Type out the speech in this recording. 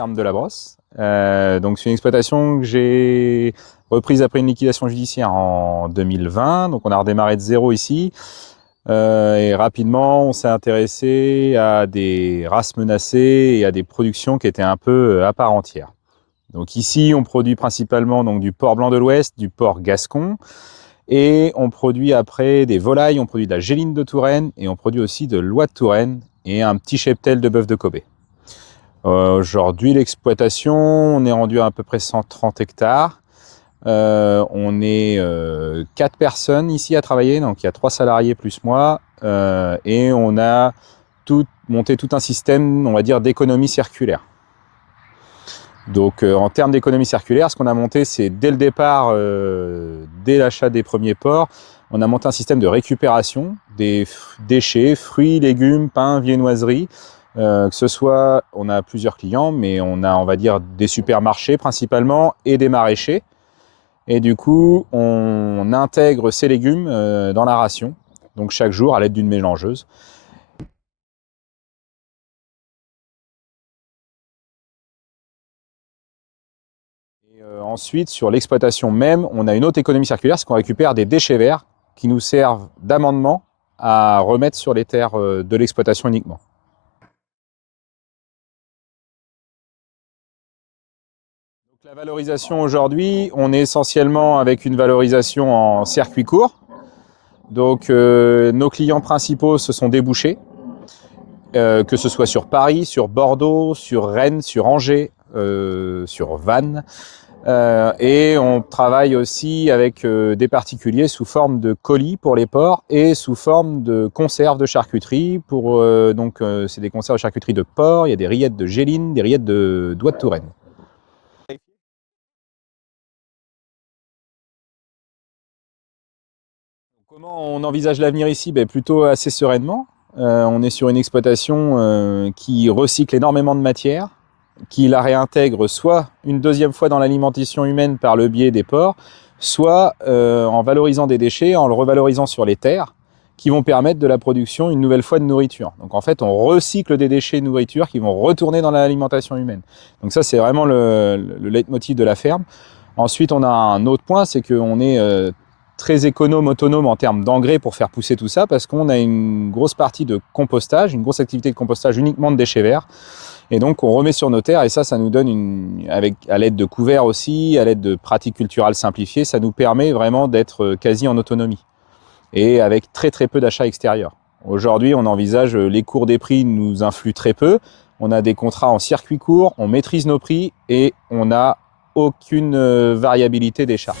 ferme de la Brosse. Donc c'est une exploitation que j'ai reprise après une liquidation judiciaire en 2020. Donc on a redémarré de zéro ici. Et rapidement, on s'est intéressé à des races menacées et à des productions qui étaient un peu à part entière. Donc ici, on produit principalement donc, du porc blanc de l'Ouest, du porc gascon, et on produit après des volailles, on produit de la géline de Touraine, et on produit aussi de l'oie de Touraine, et un petit cheptel de bœuf de Kobe. Aujourd'hui, l'exploitation, on est rendu à peu près 130 hectares. On est 4 personnes ici à travailler, donc il y a 3 salariés plus moi, et on a monté tout un système, on va dire, d'économie circulaire. Donc en termes d'économie circulaire, ce qu'on a monté, c'est dès le départ, dès l'achat des premiers porcs, on a monté un système de récupération des déchets, fruits, légumes, pain, viennoiseries. Que ce soit, on a plusieurs clients, mais on a, on va dire, des supermarchés principalement et des maraîchers. Et du coup, on intègre ces légumes dans la ration, donc chaque jour à l'aide d'une mélangeuse. Et ensuite, sur l'exploitation même, on a une autre économie circulaire, c'est qu'on récupère des déchets verts qui nous servent d'amendement à remettre sur les terres de l'exploitation uniquement. La valorisation aujourd'hui, on est essentiellement avec une valorisation en circuit court. Donc nos clients principaux, ce sont des bouchers, que ce soit sur Paris, sur Bordeaux, sur Rennes, sur Angers, sur Vannes. Et on travaille aussi avec des particuliers sous forme de colis pour les porcs et sous forme de conserves de charcuterie. C'est des conserves de charcuterie de porc, il y a des rillettes de géline, des rillettes d'oie de Touraine. Comment on envisage l'avenir ici? Plutôt assez sereinement. On est sur une exploitation qui recycle énormément de matière, qui la réintègre soit une deuxième fois dans l'alimentation humaine par le biais des porcs, soit en valorisant des déchets, en le revalorisant sur les terres, qui vont permettre de la production une nouvelle fois de nourriture. Donc en fait, on recycle des déchets de nourriture qui vont retourner dans l'alimentation humaine. Donc ça, c'est vraiment le leitmotiv de la ferme. Ensuite, on a un autre point, c'est qu'on est très autonome en termes d'engrais pour faire pousser tout ça, parce qu'on a une grosse partie de compostage, une grosse activité de compostage uniquement de déchets verts. Et donc on remet sur nos terres, et ça nous donne, à l'aide de couverts aussi, à l'aide de pratiques culturales simplifiées, ça nous permet vraiment d'être quasi en autonomie. Et avec très peu d'achats extérieurs. Aujourd'hui, on envisage, les cours des prix nous influent très peu. On a des contrats en circuit court, on maîtrise nos prix et on n'a aucune variabilité des charges.